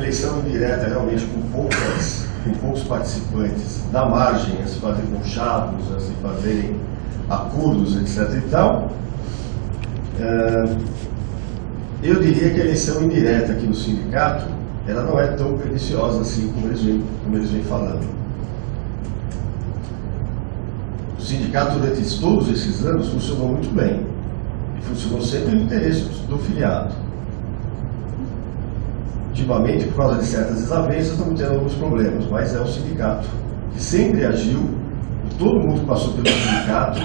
eleição indireta realmente com poucos participantes, da margem a se fazer conchavos, a se fazerem acordos, etc. e tal, eu diria que a eleição indireta aqui no sindicato, ela não é tão perniciosa assim como eles vêm falando. O sindicato, durante todos esses anos, funcionou muito bem. E funcionou sempre no interesse do filiado. Ultimamente, por causa de certas desavenças, estamos tendo alguns problemas, mas é um sindicato que sempre agiu, e todo mundo que passou pelo sindicato,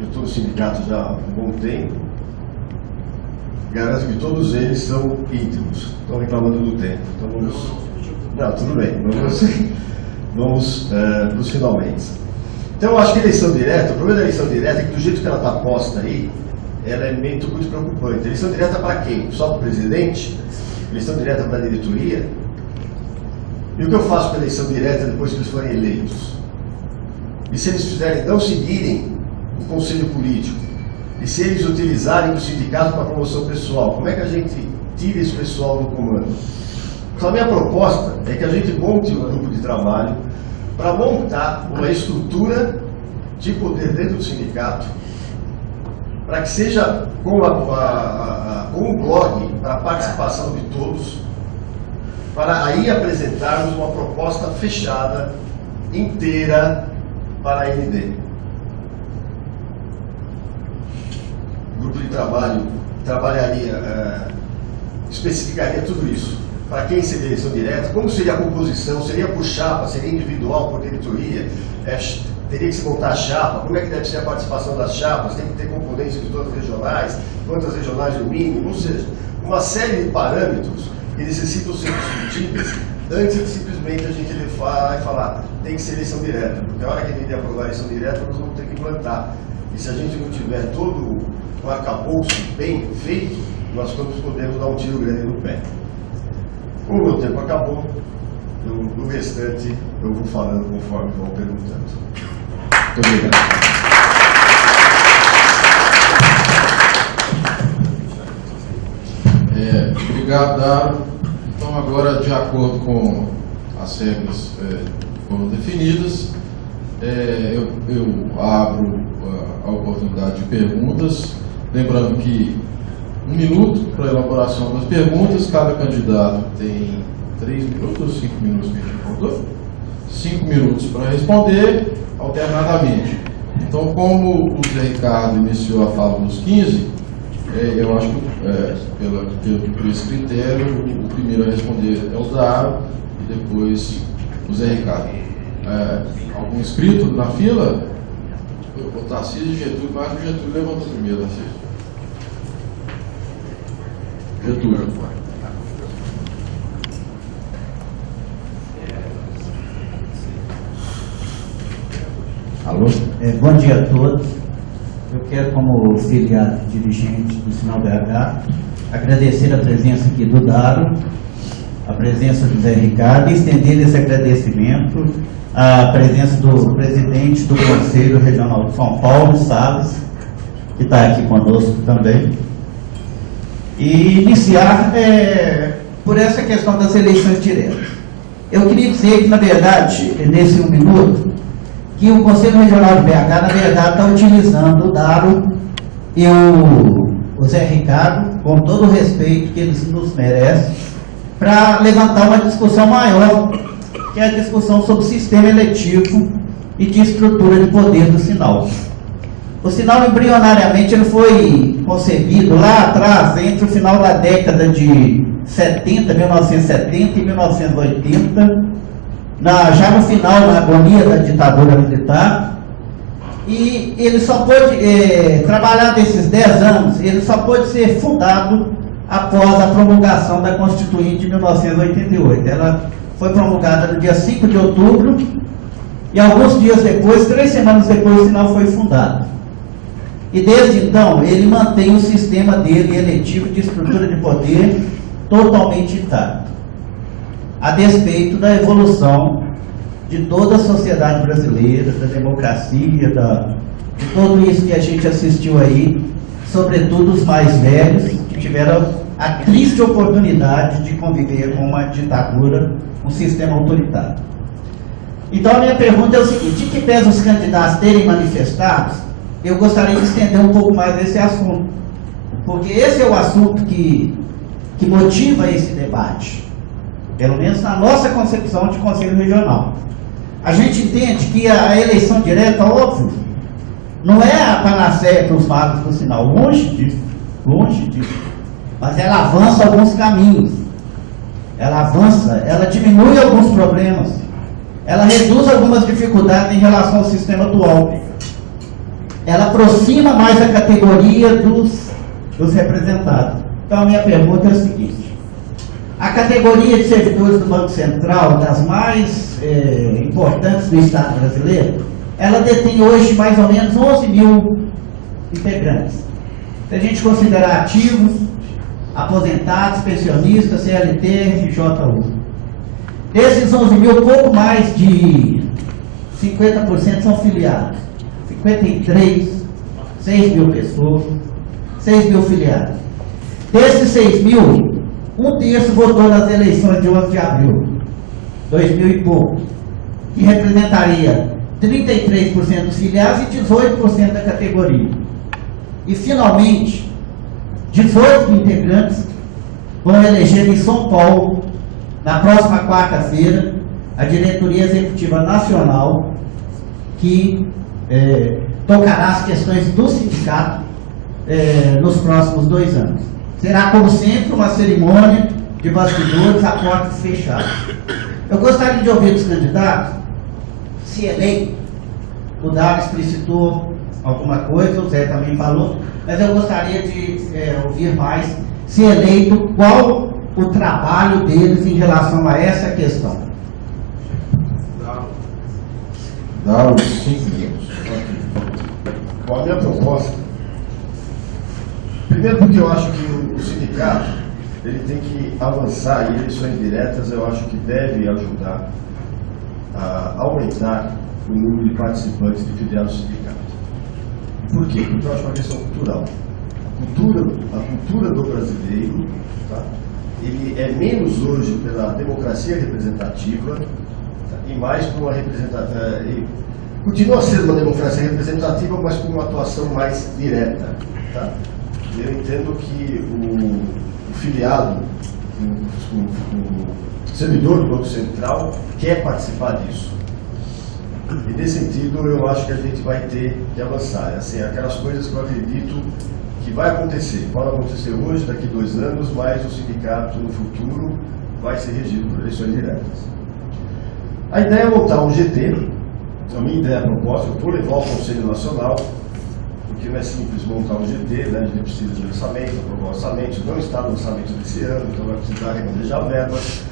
eu estou no sindicato já há um bom tempo, garanto que todos eles são íntimos, estão reclamando do tempo. Então vamos... Não, tudo bem, vamos para os finalmente. Então eu acho que a eleição direta, o problema da eleição direta é que do jeito que ela está posta aí, ela é muito preocupante. Eleição direta para quem? Só para o presidente? Eleição direta para a diretoria? E o que eu faço com a eleição direta depois que eles forem eleitos? E se eles não seguirem o conselho político? E se eles utilizarem o sindicato para promoção pessoal? Como é que a gente tira esse pessoal do comando? Então a minha proposta é que a gente monte um grupo de trabalho para montar uma estrutura de poder dentro do sindicato, para que seja com um blog para a participação de todos, para aí apresentarmos uma proposta fechada, inteira, para a ND. O grupo de trabalho trabalharia, especificaria tudo isso. Para quem seria eleição direta, como seria a composição, seria por chapa, seria individual, por diretoria, teria que se montar a chapa, como é que deve ser a participação das chapas, tem que ter componentes de todas as regionais, quantas regionais no mínimo, ou seja, uma série de parâmetros que necessitam ser discutidos antes de simplesmente a gente levar e falar, tem que ser eleição direta, porque a hora que a gente aprovar a eleição direta, nós vamos ter que implantar. E se a gente não tiver todo o arcabouço bem feito, nós podemos dar um tiro grande no pé. Como o meu tempo acabou, no restante eu vou falando conforme vão perguntando. Muito obrigado. Obrigado, Daro. Então, agora, de acordo com as regras que foram definidas, eu abro a oportunidade de perguntas, lembrando que 1 minuto para a elaboração das perguntas, cada candidato tem 3 minutos ou 5 minutos que a gente contou? 5 minutos para responder, alternadamente. Então, como o Zé Ricardo iniciou a fala nos 15, eu acho que, por esse critério, o primeiro a responder é o Daro e depois o Zé Ricardo. Algum inscrito na fila? O Tarcísio e Getúlio, mas o Getúlio levantou primeiro, Tarcísio. Getúlio. Alô? Bom dia a todos. Eu quero, como filiado dirigente do Sinal BH, agradecer a presença aqui do Daro, a presença do Zé Ricardo e estender esse agradecimento à presença do presidente do Conselho Regional de São Paulo, Salles, que está aqui conosco também. E iniciar por essa questão das eleições diretas. Eu queria dizer que, na verdade, nesse 1 minuto, que o Conselho Regional de BH, na verdade, está utilizando o Daro e o Zé Ricardo, com todo o respeito que eles nos merecem, para levantar uma discussão maior, que é a discussão sobre o sistema eletivo e de estrutura de poder do Sinal. O Sinal, embrionariamente, ele foi concebido lá atrás, entre o final da década de 1970 e 1980, já no final, na agonia da ditadura militar, e ele só pôde trabalhar desses 10 anos, ele só pôde ser fundado após a promulgação da Constituinte de 1988. Ela foi promulgada no dia 5 de outubro, e alguns dias depois, 3 semanas depois, o Sinal foi fundado. E desde então, ele mantém o sistema dele eletivo de estrutura de poder totalmente intacto, a despeito da evolução de toda a sociedade brasileira, da democracia, de tudo isso que a gente assistiu aí, sobretudo os mais velhos, que tiveram a triste oportunidade de conviver com uma ditadura, um sistema autoritário. Então a minha pergunta é o seguinte: de que pese os candidatos terem manifestado, eu gostaria de estender um pouco mais desse assunto, porque esse é o assunto que motiva esse debate, pelo menos na nossa concepção de Conselho Regional. A gente entende que a eleição direta, óbvio, não é a panaceia para os magos do sinal, longe disso, mas ela avança alguns caminhos, ela diminui alguns problemas, ela reduz algumas dificuldades em relação ao sistema atual, ela aproxima mais a categoria dos representados. Então a minha pergunta é a seguinte: a categoria de servidores do Banco Central, das mais importantes do Estado brasileiro, ela detém hoje mais ou menos 11 mil integrantes. Se a gente considerar ativos, aposentados, pensionistas, CLT, JU. Desses 11 mil, pouco mais de 50% são filiados. 53, 6 mil pessoas, 6 mil filiados. Desses 6 mil, um terço votou nas eleições de 11 de abril, 2000 e pouco, que representaria 33% dos filiados e 18% da categoria. E, finalmente, 18 integrantes vão eleger em São Paulo, na próxima quarta-feira, a diretoria executiva nacional, que tocará as questões do sindicato nos próximos 2 anos. Será, como sempre, uma cerimônia de bastidores a portas fechadas. Eu gostaria de ouvir dos candidatos, se eleito, o Dário explicitou alguma coisa, o Zé também falou, mas eu gostaria de ouvir mais, se eleito, qual o trabalho deles em relação a essa questão. Dá os 5 minutos. Bom, a minha proposta, primeiro porque eu acho que o sindicato ele tem que avançar, e eleições diretas eu acho que deve ajudar a aumentar o número de participantes de filiados do sindicato. Por quê? Porque eu acho uma questão cultural. A cultura do brasileiro, tá? Ele é menos hoje pela democracia representativa, tá? E mais por uma representativa. Continua sendo uma democracia representativa, mas com uma atuação mais direta. Tá? Eu entendo que o filiado, o servidor do Banco Central, quer participar disso. E nesse sentido, eu acho que a gente vai ter que avançar. Assim, aquelas coisas que eu acredito que vai acontecer. Pode acontecer hoje, daqui 2 anos, mas o sindicato no futuro vai ser regido por eleições diretas. A ideia é montar um GT. A minha ideia, a proposta, eu vou levar ao Conselho Nacional, porque não é simples montar um GT, né? A gente precisa de orçamento, aprovar orçamento, não está no orçamento desse ano, então vai precisar remanejar verbas.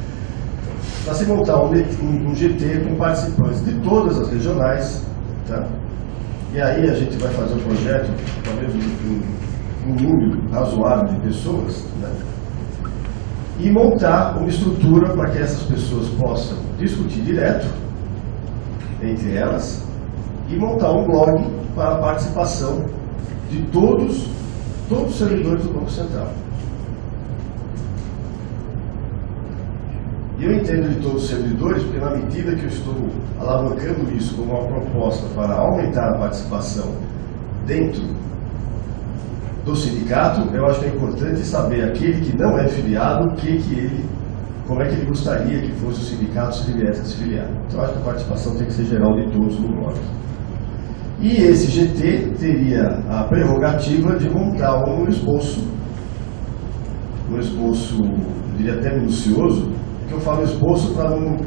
Para se montar um GT com participantes de todas as regionais, tá? E aí a gente vai fazer um projeto, talvez um número razoável de pessoas, né? E montar uma estrutura para que essas pessoas possam discutir direto entre elas e montar um blog para a participação de todos os servidores do Banco Central. E eu entendo de todos os servidores, porque na medida que eu estou alavancando isso como uma proposta para aumentar a participação dentro do sindicato, eu acho que é importante saber aquele que não é filiado, como é que ele gostaria que fosse o sindicato se ele viesse a se filiar. Então eu acho que a participação tem que ser geral de todos no blog. E esse GT teria a prerrogativa de montar um esboço, eu diria até minucioso, que eu falo esboço para não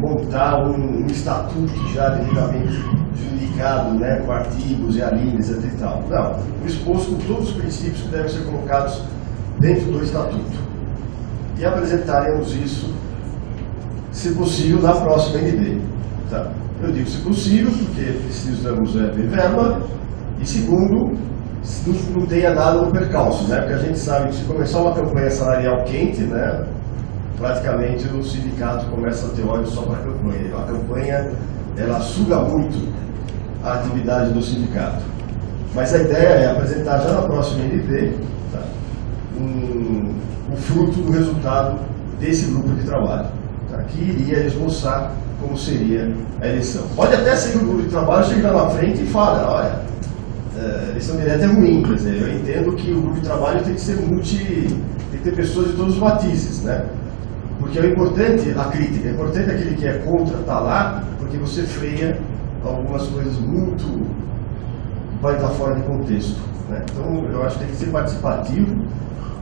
montar um estatuto já devidamente judicado, né, com artigos e alíneas, etc. E tal. Não, um esboço com todos os princípios que devem ser colocados dentro do estatuto. E apresentaremos isso, se possível, na próxima ND. Tá? Eu digo se possível, porque precisamos ver verba, e segundo, não tenha nada no percalço, né? Porque a gente sabe que se começar uma campanha salarial quente, né, praticamente o sindicato começa a ter olho só para a campanha. A campanha, ela suga muito a atividade do sindicato. Mas a ideia é apresentar já na próxima ND, tá? um fruto do resultado desse grupo de trabalho, tá? Que iria esboçar como seria a eleição. Pode até ser que o grupo de trabalho chegue lá na frente e fale, olha, a eleição direta é ruim, quer dizer, eu entendo que o grupo de trabalho tem que ser tem que ter pessoas de todos os matizes, né? Porque é importante a crítica, é importante aquele que é contra estar lá, porque você freia algumas coisas muito que podem estar fora de contexto, né? Então, eu acho que tem que ser participativo,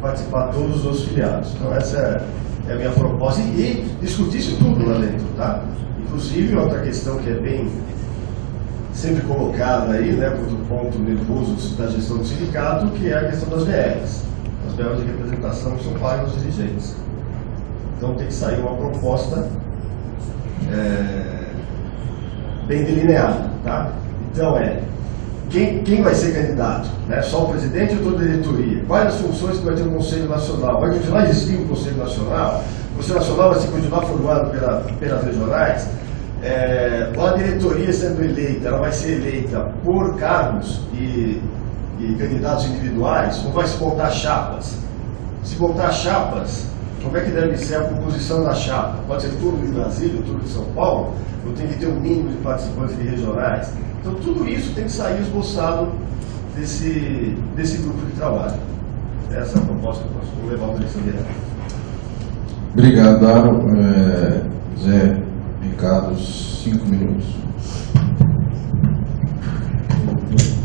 participar todos os filiados. Então, essa é a minha proposta. E discutir isso tudo lá dentro, tá? Inclusive, outra questão que é bem sempre colocada aí, né, por ponto nervoso da gestão do sindicato, que é a questão das VRs. As VRs de representação são pagas aos dirigentes. Então, tem que sair uma proposta bem delineada, tá? Então, quem vai ser candidato? Né? Só o presidente ou toda a diretoria? Quais as funções que vai ter o Conselho Nacional? Vai continuar existindo o Conselho Nacional? O Conselho Nacional vai se continuar formado pelas regionais? A diretoria sendo eleita, ela vai ser eleita por cargos e candidatos individuais? Ou vai se montar chapas? Se montar chapas, como é que deve ser a composição da chapa? Pode ser tudo de Brasília, tudo de São Paulo? Ou tem que ter um mínimo de participantes de regionais? Então, tudo isso tem que sair esboçado desse grupo de trabalho. Essa é a proposta que nós vamos levar à eleição direta. Obrigado, Daro. Zé Ricardo, 5 minutos.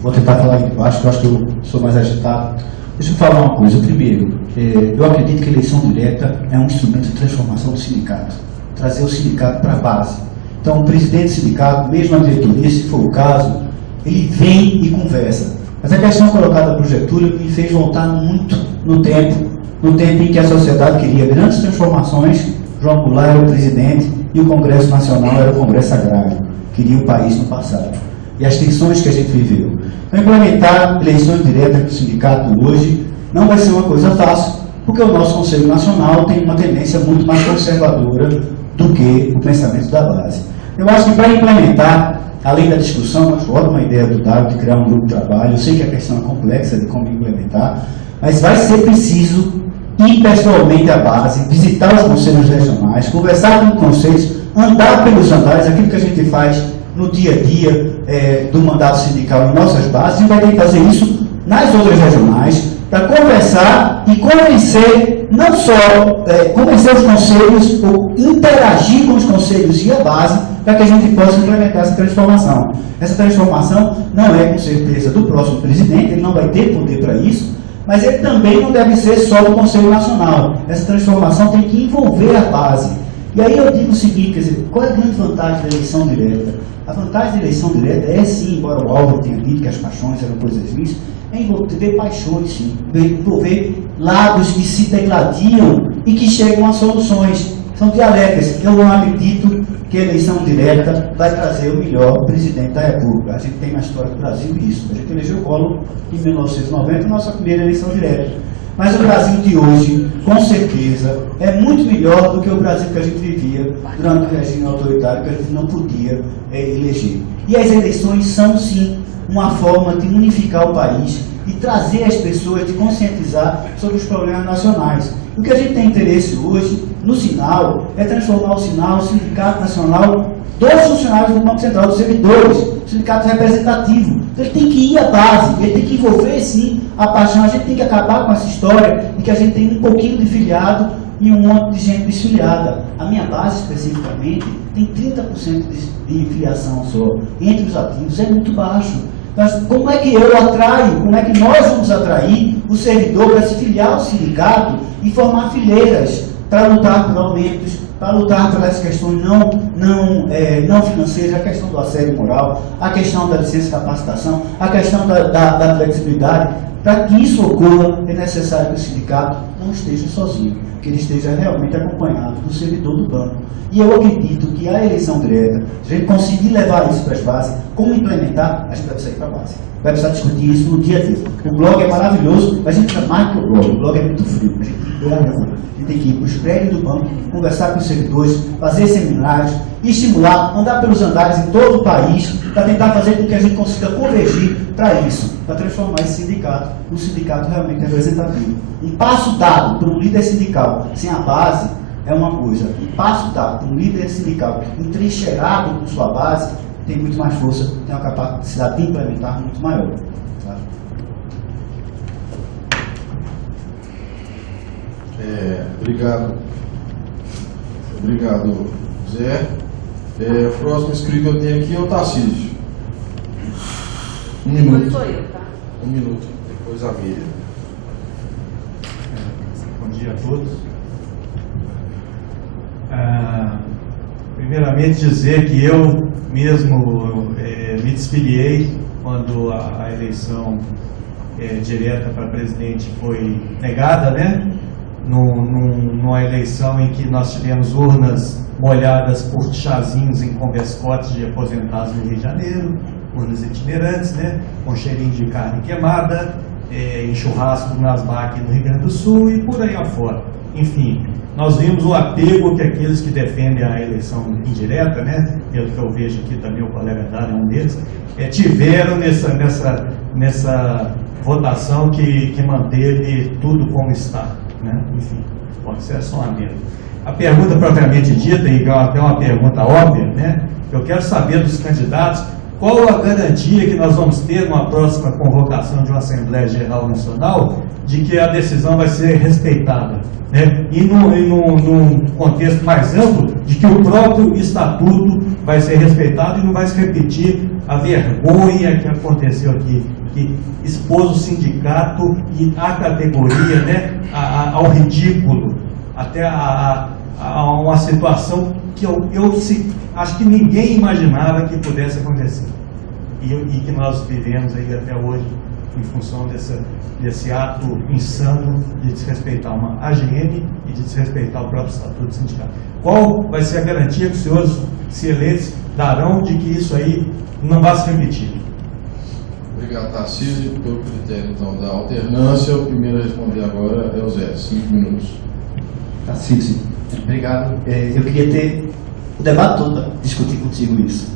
Vou tentar falar aqui de baixo, que eu acho que eu sou mais agitado. Deixa eu falar uma coisa. Primeiro, eu acredito que a eleição direta é um instrumento de transformação do sindicato. Trazer o sindicato para a base. Então, o presidente do sindicato, mesmo a diretoria, se for o caso, ele vem e conversa. Mas a questão colocada por Getúlio me fez voltar muito no tempo em que a sociedade queria grandes transformações. João Goulart era o presidente e o Congresso Nacional era o Congresso Agrário. Queria o país no passado. E as tensões que a gente viveu. Então, implementar eleições diretas do sindicato hoje não vai ser uma coisa fácil, porque o nosso Conselho Nacional tem uma tendência muito mais conservadora do que o pensamento da base. Eu acho que para implementar, além da discussão, acho ótima ideia do Dado de criar um grupo de trabalho. Eu sei que a questão é complexa de como implementar, mas vai ser preciso ir pessoalmente à base, visitar os conselhos regionais, conversar com os conselhos, andar pelos andares, aquilo que a gente faz no dia a dia do mandato sindical em nossas bases, e vai ter que fazer isso nas outras regionais, para conversar e convencer, não só convencer os conselhos, ou interagir com os conselhos e a base, para que a gente possa implementar essa transformação. Essa transformação não é, com certeza, do próximo presidente, ele não vai ter poder para isso, mas ele também não deve ser só do Conselho Nacional. Essa transformação tem que envolver a base. E aí eu digo o seguinte, quer dizer, qual é a grande vantagem da eleição direta? A vantagem da eleição direta é sim, embora o Álvaro tenha dito que as paixões eram coisas ruins, é envolver paixões, sim, envolver lados que se degladiam e que chegam a soluções. São dialéticas. Eu não acredito que a eleição direta vai trazer o melhor presidente da República. A gente tem na história do Brasil isso. A gente elegeu o Collor em 1990, nossa primeira eleição direta. Mas o Brasil de hoje, com certeza, é muito melhor do que o Brasil que a gente vivia durante o regime autoritário, que a gente não podia eleger. E as eleições são, sim, uma forma de unificar o país e trazer as pessoas, de conscientizar sobre os problemas nacionais. O que a gente tem interesse hoje, no Sinal, é transformar o Sinal, o Sindicato Nacional, dos funcionários do Banco Central, dos servidores, o sindicato representativo. Então, ele tem que ir à base, ele tem que envolver, sim, a paixão. A gente tem que acabar com essa história de que a gente tem um pouquinho de filiado e um monte de gente desfiliada. A minha base, especificamente, tem 30% de filiação só. Entre os ativos, é muito baixo. Mas como é que eu atraio, como é que nós vamos atrair o servidor para se filiar ao sindicato e formar fileiras para lutar por aumentos, para lutar pelas questões não financeiras, a questão do assédio moral, a questão da licença de capacitação, a questão da flexibilidade. Para que isso ocorra, é necessário que o sindicato não esteja sozinho, que ele esteja realmente acompanhado do servidor do banco. E eu acredito que a eleição direta, se a gente conseguir levar isso para as bases, como implementar, a gente vai sair para a base. Vai precisar discutir isso no dia a dia. O blog é maravilhoso, mas a gente precisa mais que o blog é muito frio. A gente tem que Ele tem que ir para os prédios do banco, conversar com os servidores, fazer seminários, estimular, andar pelos andares em todo o país, para tentar fazer com que a gente consiga convergir para isso, para transformar esse sindicato num sindicato realmente representativo. Um passo dado por um líder sindical sem a base é uma coisa, um passo dado por um líder sindical entrincheirado com sua base tem muito mais força, tem uma capacidade de implementar muito maior. Tá? Obrigado, Zé. O próximo inscrito que eu tenho aqui é o Tarcísio. Um minuto. Sou eu, tá? Um minuto, depois a Miriam. Bom dia a todos. Primeiramente dizer que eu mesmo me desfiliei quando a eleição direta para presidente foi negada, né? Numa eleição em que nós tivemos urnas molhadas por chazinhos em converscotes de aposentados no Rio de Janeiro, urnas itinerantes, né? Com cheirinho de carne queimada, em churrasco nas máquinas no Rio Grande do Sul e por aí afora. Enfim, nós vimos o apego que aqueles que defendem a eleição indireta, né? Pelo que eu vejo aqui também, o colega Dário é um deles, tiveram nessa votação que manteve tudo como está, né? Enfim, pode ser só uma mesmo. A pergunta propriamente dita, e até uma pergunta óbvia, né? Eu quero saber dos candidatos qual a garantia que nós vamos ter numa próxima convocação de uma Assembleia Geral Nacional de que a decisão vai ser respeitada, né? E num contexto mais amplo, de que o próprio Estatuto vai ser respeitado e não vai se repetir a vergonha que aconteceu aqui, que expôs o sindicato e a categoria, né, ao ridículo, até a uma situação que eu acho que ninguém imaginava que pudesse acontecer. E que nós vivemos aí até hoje em função desse ato insano de desrespeitar uma AGN e de desrespeitar o próprio Estatuto do Sindicato. Qual vai ser a garantia que os senhores, se eleitos, darão de que isso aí não vai se repetir? Obrigado, Tarcísio. Pelo critério, então, da alternância, o primeiro a responder agora é o Zé. 5 minutos. Tarcísio, obrigado. Eu queria ter o debate todo para discutir contigo isso.